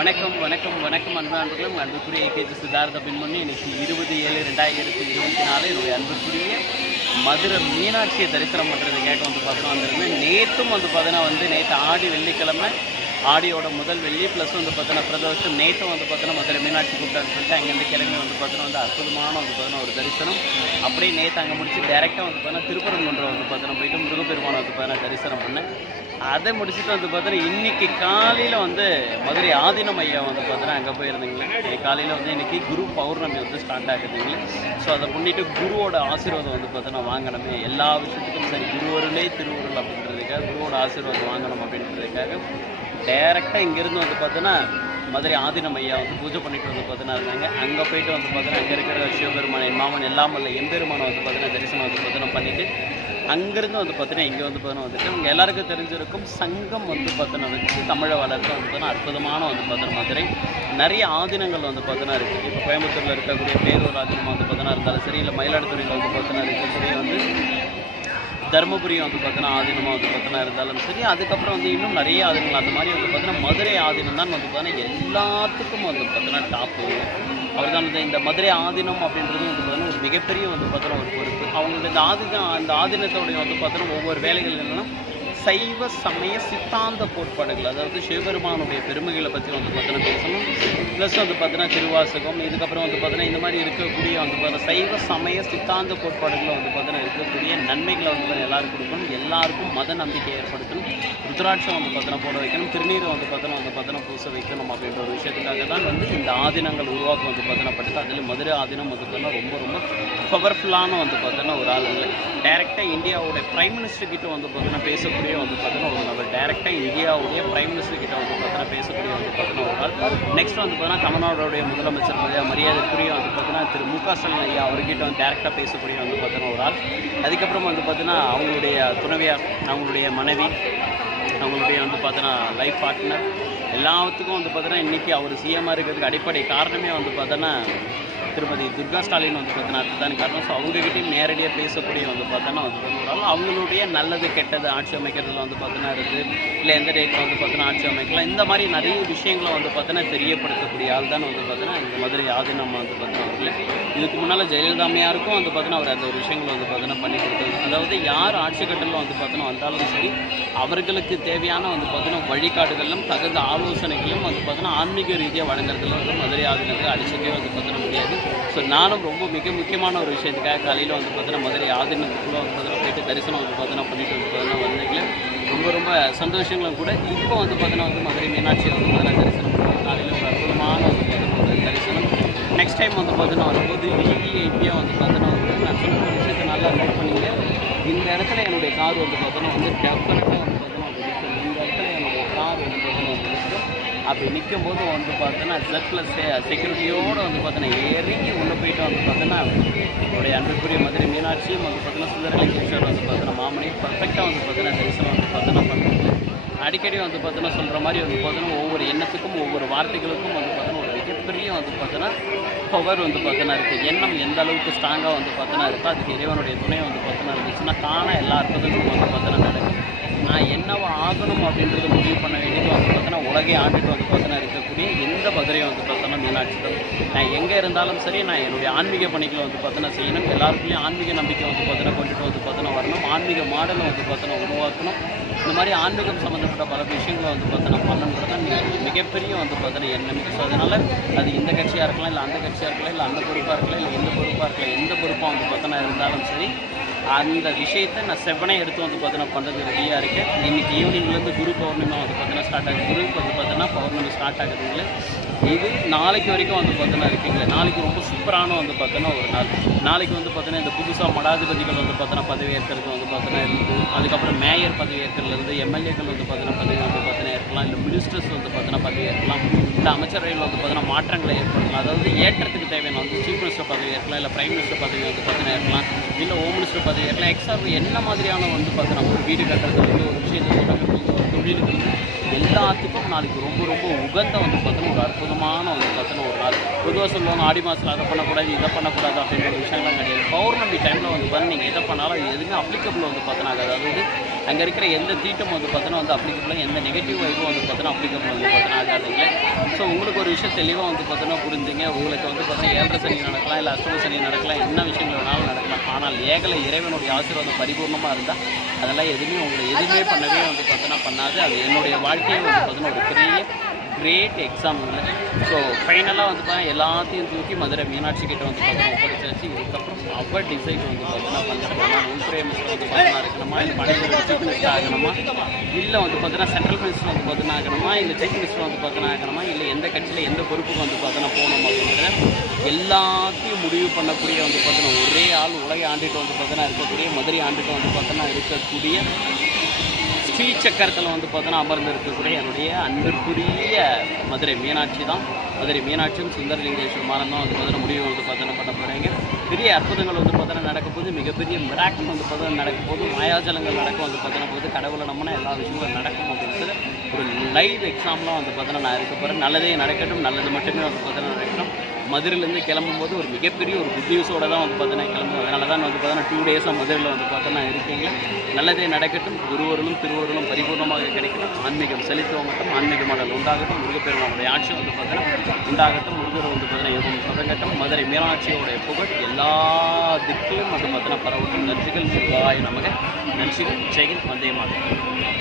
வணக்கம் வணக்கம் வணக்கம் அன்பு அன்புகளும் அன்புக்குரிய ஏகேஜி சித்தார்த்த பின்மணி இன்னைக்கு இருபது ஏழு ரெண்டாயிரத்தி இருபத்தி நாலு. என்னுடைய அன்புக்குரிய மதுரை மீனாட்சியை தரிசனம் பண்ணுறதுக்காக வந்து பார்த்தோம் வந்திருந்தேன். நேற்றும் வந்து பார்த்தோன்னா வந்து நேற்று ஆடி வெள்ளிக்கிழமை ஆடியோட முதல் வெள்ளி ப்ளஸ் வந்து பார்த்தோன்னா பிரதோஷம் நேற்றும் வந்து பார்த்தோன்னா மதுரை மீனாட்சி கூப்பிட்டான்னு சொல்லிட்டு அங்கேருந்து கிளம்பி வந்து பார்த்தீங்கன்னா வந்து அற்புதமான வந்து பார்த்தோன்னா ஒரு தரிசனம் அப்படியே நேற்று அங்கே முடிச்சு டேரெக்டாக வந்து பார்த்தோன்னா திருப்பரங்குன்றம் வந்து பார்த்தோன்னா போயிட்டு முருகப்பெருமானை வந்து பார்த்தோன்னா தரிசனம் பண்ணேன் அதை முடிச்சுட்டு வந்து பார்த்தோன்னா இன்றைக்கி காலையில் வந்து மதுரை ஆதீனம் ஐயா வந்து பார்த்தோன்னா அங்கே போயிருந்தீங்களே காலையில் வந்து இன்றைக்கி குரு பௌர்ணமி வந்து ஸ்டார்ட் ஆகுதுங்களே ஸோ அதை முன்னிட்டு குருவோட ஆசீர்வாதம் வந்து பார்த்தோன்னா வாங்கணுமே எல்லா விஷயத்துக்கும் சரி குருவருளே திருவுருள் அப்படின்றதுக்காக குருவோட ஆசீர்வாதம் வாங்கணும் அப்படின்றதுக்காக டைரெக்டாக இங்கேருந்து வந்து பார்த்தோன்னா மதுரை ஆதினம் ஐயா வந்து பூஜை பண்ணிட்டு வந்து பார்த்தீங்கன்னா இருந்தாங்க அங்கே போயிட்டு வந்து பார்த்தீங்கன்னா அங்கே இருக்கிற சிவபெருமான் என் மாமன் எல்லாம் இல்லை எம்பெருமானை வந்து பார்த்தீங்கன்னா தரிசனம் வந்து பார்த்தீங்கன்னா பண்ணிட்டு அங்கேருந்து வந்து பார்த்தீங்கன்னா இங்கே வந்து பார்த்தீங்கன்னா வந்துட்டு எல்லாருக்கும் தெரிஞ்சிருக்கும் சங்கம் வந்து பார்த்தீங்கன்னா வச்சு தமிழை வளர்க்க வந்து பார்த்தீங்கன்னா அற்புதமான வந்து பார்த்தீங்கன்னா மதுரை நிறைய ஆதீனங்கள் வந்து பார்த்தீங்கன்னா இருக்குது இப்போ கோயம்புத்தூரில் இருக்கக்கூடிய பேரூர் ஆதினம் வந்து பார்த்தீங்கன்னா இருந்தாலும் சரி இல்லை மயிலாடுதுறையில் வந்து பார்த்தீங்கன்னா இருக்கக்கூடிய வந்து தருமபுரியும் வந்து பார்த்தீங்கன்னா ஆதீனமாக வந்து பார்த்தீங்கன்னா இருந்தாலும் சரி அதுக்கப்புறம் வந்து இன்னும் நிறைய ஆதீனங்கள். அந்த மாதிரி வந்து பார்த்தீங்கன்னா மதுரை ஆதீனம் தான் வந்து பார்த்தீங்கன்னா எல்லாத்துக்கும் வந்து பார்த்தீங்கன்னா டாப்பு அவர் தான் இந்த மதுரை ஆதீனம் அப்படின்றது வந்து பார்த்தீங்கன்னா ஒரு மிகப்பெரிய வந்து பார்த்தீங்கன்னா ஒரு பொறுப்பு. அவங்களுடைய இந்த ஆதீனம் அந்த ஆதீனத்தோடைய வந்து பார்த்தீங்கன்னா ஒவ்வொரு வேலைகள் என்னென்னா சைவ சமய சித்தாந்த கோட்பாடுகள் அதாவது சிவபெருமானுடைய பெருமைகளை பற்றி வந்து பார்த்தீங்கன்னா பேசணும் ப்ளஸ் வந்து பார்த்தீங்கன்னா திருவாசகம் இதுக்கப்புறம் வந்து பார்த்தீங்கன்னா இந்த மாதிரி இருக்கக்கூடிய வந்து பார்த்தீங்கன்னா சைவ சமய சித்தாந்த கோட்பாடுகளை வந்து பார்த்தீங்கன்னா இருக்கக்கூடிய நன்மைகளை வந்து பார்த்தீங்கன்னா எல்லாருக்கும் கொடுக்கணும் எல்லாருக்கும் மத நம்பிக்கை ஏற்படுத்தணும் ருத்ராட்சம் வந்து பார்த்தீங்கன்னா போட வைக்கணும் திருநீரை வந்து பார்த்தீங்கன்னா வந்து பார்த்தீங்கன்னா பூச வைக்கணும் அப்படின்ற ஒரு விஷயத்துக்காக தான் வந்து இந்த ஆதீனங்கள் உருவாக்கம் வந்து பார்த்தீங்கன்னா பட்டது அதில் மதுரை ஆதீனம் வந்து பார்த்தீங்கன்னா ரொம்ப ரொம்ப பவர்ஃபுல்லான வந்து பார்த்தீங்கன்னா ஒரு ஆளுங்க டைரெக்டாக இந்தியாவோட பிரைம் மினிஸ்டர் கிட்ட வந்து பார்த்தீங்கன்னா பேசக்கூடிய வந்து பார்த்தீங்கன்னா ஒரு நபர் டேரெக்டாக இந்தியாவுடைய பிரைம் மினிஸ்டர் கிட்ட வந்து பார்த்தீங்கன்னா பேசக்கூடிய வந்து பார்த்தீங்கன்னா ஒரு நாள் நெக்ஸ்ட் வந்து பார்த்தீங்கன்னா தமிழ்நாடுடைய முதலமைச்சர் மரியாதை மரியாதைக்குரிய வந்து பார்த்தீங்கன்னா திரு மு க ஸ்டாலின் ஐயா அவர்கிட்ட வந்து டேரெக்டாக பேசக்கூடிய வந்து பார்த்தீங்கன்னா ஒரு ஆள் அதுக்கப்புறம் வந்து பார்த்தீங்கன்னா அவங்களுடைய துணைவியார் அவங்களுடைய மனைவி அவங்களுடைய வந்து பார்த்தீங்கன்னா லைஃப் பார்ட்னர் எல்லாத்துக்கும் வந்து பார்த்தீங்கன்னா இன்றைக்கி அவர் சிஎம்மாக இருக்கிறதுக்கு அடிப்படை காரணமே வந்து பார்த்தோன்னா திருமதி துர்கா ஸ்டாலின் வந்து பார்த்தீங்கன்னா அதுதான் காரணம் ஸோ அவங்ககிட்டையும் நேரடியாக பேசக்கூடிய வந்து பார்த்தோன்னா வந்து ஒரு அவங்களுடைய நல்லது கெட்டது ஆட்சி அமைக்கிறதுல வந்து பார்த்தினா இருக்குது இல்லை எந்த டேட்டில் வந்து பார்த்தோன்னா ஆட்சி அமைக்கலாம் இந்த மாதிரி நிறைய விஷயங்களை வந்து பார்த்தோன்னா தெரியப்படுத்தக்கூடிய ஆள் தான் வந்து பார்த்தோன்னா இந்த மதுரை நம்ம வந்து பார்த்தோம் அவர்களே இதுக்கு முன்னால் ஜெயலலிதாமையாருக்கும் வந்து பார்த்தோன்னா அவர் அந்த ஒரு விஷயங்களை வந்து பார்த்தோன்னா பண்ணி கொடுத்தது அதாவது யார் ஆட்சி கட்டத்தில் வந்து பார்த்தோன்னா வந்தாலும் சரி அவர்களுக்கு தேவையான வந்து பார்த்தோன்னா வழிகாட்டுதலும் தகுந்த ஆலோசனைகளும் வந்து பார்த்தோன்னா ஆன்மீக ரீதியாக வழங்குறதுல வந்து மதுரை ஆதீனத்துக்கு அடிச்சுக்கவே வந்து பார்த்தோன்னா முடியாது ஸோ நானும் ரொம்ப மிக முக்கியமான ஒரு விஷயத்துக்காக காலையில் வந்து பார்த்தீங்கன்னா மதுரை ஆதினத்துக்குள்ளே வந்து பார்த்தீங்கன்னா போயிட்டு தரிசனம் வந்து பார்த்தீங்கன்னா பண்ணிட்டு வந்து பார்த்தீங்கன்னா வந்தீங்களே ரொம்ப ரொம்ப சந்தோஷங்களும் கூட இப்போ வந்து பார்த்தீங்கன்னா வந்து மதுரை மீனாட்சியை வந்து பார்த்தீங்கன்னா தரிசனம் பண்ணுவோம் காலையில் ஒரு அற்புதமான வந்து பார்த்தீங்கன்னா ஒரு தரிசனம் நெக்ஸ்ட் டைம் வந்து பார்த்தீங்கன்னா வரும்போது விஐபியாக வந்து பார்த்தீங்கன்னா வந்து நான் சொன்ன விஷயத்தை நல்லா நோட் பண்ணிங்க இந்த இடத்துல என்னுடைய கார் வந்து பார்த்தோன்னா வந்து டெஃபினட்டாக வந்து பார்த்தோன்னா அது நிற்கும் இந்த இடத்துல என்னுடைய கார் வந்து பார்த்தோன்னா வந்து நிற்கும் அப்படி நிற்கும் போது வந்து பார்த்தோன்னா ஜெட் ப்ளஸ் செக்யூரிட்டியோடு வந்து பார்த்தோன்னா இறங்கி உள்ளே போயிட்டு வந்து பார்த்தோன்னா என்னுடைய அன்புக்குரிய மதுரை மீனாட்சியும் வந்து பார்த்தோன்னா சுந்தரலிங்கேஸ்வரர் வந்து பார்த்தோன்னா மாமனையும் பர்ஃபெக்டாக வந்து பார்த்தோன்னா தரிசனம் வந்து பார்த்தோன்னா பண்ணுறது அடிக்கடி வந்து பார்த்தோன்னா சொல்கிற மாதிரி வந்து பார்த்தோன்னா ஒவ்வொரு எண்ணத்துக்கும் ஒவ்வொரு வார்த்தைகளுக்கும் வந்து பார்த்தோன்னா ஒரு மிகப்பெரிய வந்து பார்த்தோன்னா பவர் வந்து பார்த்தோன்னா இருக்குது எண்ணம் எந்த அளவுக்கு ஸ்ட்ராங்காக வந்து பார்த்தோன்னா இருக்கோ அதுக்கு இறைவனுடைய துணை வந்து பார்த்தோன்னா இருந்துச்சுன்னா காண எல்லா அர்த்தத்துக்கும் வந்து பார்த்தோன்னா நடக்கும் நான் என்னவா ஆகணும் அப்படின்றத முடிவு பண்ண வேண்டியது வந்து பார்த்தோன்னா உலகை ஆண்டுட்டு வந்து பார்த்தோன்னா இருக்கக்கூடிய எந்த பதிரையும் வந்து பார்த்தோன்னா மீனாட்சி தான். நான் எங்கே இருந்தாலும் சரி நான் என்னுடைய ஆன்மீக பணிகளை வந்து பார்த்தோன்னா செய்யணும். எல்லாருக்குள்ளேயும் ஆன்மீக நம்பிக்கை வந்து பார்த்தோன்னா கொண்டுட்டு வந்து பார்த்தோன்னா வரணும். ஆன்மீக மாடலை வந்து பார்த்தோன்னா உருவாக்கணும். இந்த மாதிரி ஆன்மீகம் சம்மந்தப்பட்ட பல விஷயங்களை வந்து பார்த்தோன்னா பண்ணணுன்றது தான் மிகப்பெரிய வந்து பார்த்தோன்னா எண்ணம். ஸோ அதனால் அது இந்த கட்சியாக இருக்கலாம் இல்லை அந்த கட்சியாக இருக்கலாம் இல்லை அந்த பொறுப்பாக இருக்கலாம் இல்லை எந்த பொறுப்பாக இருக்கலாம் எந்த பொறுப்பாக வந்து பார்த்தோன்னா இருந்தாலும் சரி அந்த விஷயத்தை நான் செவனே எடுத்து வந்து பார்த்தீங்கன்னா பண்ணுறது ரெடியாக இருக்கேன் இன்னைக்கு ஈவினிங்லேருந்து குரு பௌர்ணமி வந்து பார்த்தீங்கன்னா ஸ்டார்ட் ஆகுது குருக்கு வந்து பார்த்தீங்கன்னா பௌர்ணமி ஸ்டார்ட் ஆகுதுங்களே இது நாளைக்கு வரைக்கும் வந்து பார்த்தீங்கன்னா இருக்கீங்களே நாளைக்கு ரொம்ப சூப்பரான வந்து பார்த்தீங்கன்னா ஒரு நாள் நாளைக்கு வந்து பார்த்தீங்கன்னா இந்த புதுசாக மடாதிபதிகள் வந்து பார்த்தீங்கன்னா பதவியேற்கிறது வந்து பார்த்தீங்கன்னா இருக்குது அதுக்கப்புறம் மேயர் பதவியேற்கிறதுலேருந்து எம்எல்ஏக்கள் வந்து பார்த்தீங்கன்னா பதவி வந்து பார்த்தீங்கன்னா ஏற்கலாம் இல்லை மினிஸ்டர்ஸ் வந்து பார்த்தீங்கன்னா பதவி ஏற்கலாம் இந்த அமைச்சரவையில் வந்து பார்த்தீங்கன்னா மாற்றங்களை ஏற்படுத்தலாம் அதாவது ஏற்றத்துக்கு தேவையான வந்து சீஃப் மினிஸ்டர் பதவி ஏற்கலாம் இல்லை பிரைம் மினிஸ்டர் பதவி வந்து பார்த்தீங்கன்னா ஏற்கலாம் இல்லை ஹோம் மினிஸ்டர் எக்ஸாம்பிள் என்ன மாதிரியான வந்து பார்த்தீங்கன்னா ஒரு வீடு கட்டுறதுலேருந்து ஒரு விஷயத்தை தொடங்குறது ஒரு தொழிலுக்கு எல்லாத்துக்கும் நாளைக்கு ரொம்ப ரொம்ப உகந்த வந்து பார்த்தீங்கன்னா ஒரு அற்புதமான வந்து பார்த்தோன்னா ஒரு நாள் பொதுவாக சொல்லுவாங்க ஆடி மாதத்தில் அதை பண்ணக்கூடாது இதை பண்ணக்கூடாது அப்படின்ற விஷயங்கள்லாம் கிடையாது பௌர்ணமி டைமில் வந்து பார்த்து நீங்கள் எதை பண்ணாலும் அது எதுவுமே அப்ளிகபிள் வந்து பார்த்தோன்னா அதாவது அங்கே இருக்கிற எந்த தீட்டம் வந்து பார்த்தோன்னா வந்து அப்ளிகபிளாக எந்த நெகட்டிவ் வைப்பும் வந்து பார்த்தோன்னா அப்ளிகபிள் வந்து பார்த்தோன்னா ஆகாதுங்களே ஸோ உங்களுக்கு ஒரு விஷயம் தெளிவாக வந்து பார்த்தோன்னா புரிஞ்சுங்க உங்களுக்கு வந்து பார்த்தோன்னா ஏழரை சனி நடக்கலாம் இல்லை அஷ்டம சனி நடக்கலாம் என்ன விஷயங்கள் வேணாலும் நடக்கலாம் ஆனால் ஏகலை இறைவனுடைய ஆசீர்வாதம் பரிபூர்ணமாக இருந்தால் அதெல்லாம் எதுவுமே உங்களை எதுவுமே பண்ணவே வந்து பார்த்தோன்னா பண்ணாது அது என்னுடைய வாழ்க்கை வாழ்க்கையை வந்து ஒரு பெரிய கிரேட் எக்ஸாம் இல்லை ஸோ ஃபைனலாக வந்து பார்த்தா எல்லாத்தையும் தூக்கி மதுரை மீனாட்சி கிட்ட வந்து பார்த்தீங்கன்னா ஒப்படைச்சாச்சு இதுக்கப்புறம் அவர் டிசைட் வந்து பார்த்தீங்கன்னா பண்ணுறோம்னா உள்துறை மினிஸ்டர் வந்து பார்த்தீங்கன்னா இருக்கணுமா இல்லை மனித சீஃப் மினிஸ்டர் ஆகணுமா இல்லை வந்து பார்த்தீங்கன்னா சென்ட்ரல் மினிஸ்டர் வந்து பார்த்தீங்கன்னா ஆகணுமா இல்லை சீஃப் மினிஸ்டர் வந்து பார்த்தீங்கன்னா ஆகணுமா இல்லை எந்த கட்சியில் எந்த பொறுப்புக்கு வந்து பார்த்தோன்னா போகணும் அப்படிங்கிறத எல்லாத்தையும் முடிவு பண்ணக்கூடிய வந்து பார்த்தீங்கன்னா ஒரே ஆள் உலகை ஆண்டுகிட்டு வந்து பார்த்தீங்கன்னா இருக்கக்கூடிய மதுரை ஆண்டுட்டு வந்து பார்த்தோன்னா இருக்கக்கூடிய கிளி சக்கரத்தில் வந்து பார்த்தோன்னா அமர்ந்து இருக்கக்கூடிய என்னுடைய அன்பிற்குரிய மதுரை மீனாட்சி தான். மதுரை மீனாட்சியும் சுந்தரலிங்கேஸ்வரமானம் தான் வந்து பார்த்தோன்னா முடிவு வந்து பார்த்தோன்னா பண்ண போகிறாங்க பெரிய அற்புதங்கள் வந்து பார்த்தோன்னா நடக்க போது மிகப்பெரிய மிராக்கள் வந்து பார்த்தோன்னா நடக்க போது மாயாஜலங்கள் நடக்கும் வந்து பார்த்தோன்னா போது கடவுளை நம்மனா எல்லா விஷயங்களும் நடக்கும் அப்படின்றது ஒரு லைவ் எக்ஸாம்லாம் வந்து பார்த்தோன்னா நான் இருக்க போகிறேன் நல்லதே நடக்கட்டும். நல்லது மட்டுமே வந்து பார்த்தோன்னா மதுரையிலேருந்து கிளம்பும்போது ஒரு மிகப்பெரிய ஒரு குட் நியூஸோடு தான் வந்து பார்த்தீங்கன்னா கிளம்பும் அதனால தான் வந்து பார்த்தீங்கன்னா டூ டேஸாக மதுரையில் வந்து பார்த்தோன்னா இருக்கீங்க. நல்லதே நடக்கட்டும். குருவர்களும் திருவருளும் பரிபூர்ணமாக கிடைக்கட்டும். ஆன்மீகம் செலுத்துவ மட்டும் ஆன்மீக மடல் உண்டாகட்டும். முருகப்பெருமானுடைய ஆட்சி வந்து பார்த்தீங்கன்னா உண்டாகட்டும். முருகர் வந்து பார்த்தீங்கன்னா எதுவும் தொடங்கட்டும். மதுரை மீனாட்சியோடைய புகழ் எல்லா திக்கிலும் வந்து பார்த்தீங்கன்னா பரவட்டும். நன்றிகள். சிவாய நமக்கு நன்றிகள். ஜெயின் வந்தே மாதிரி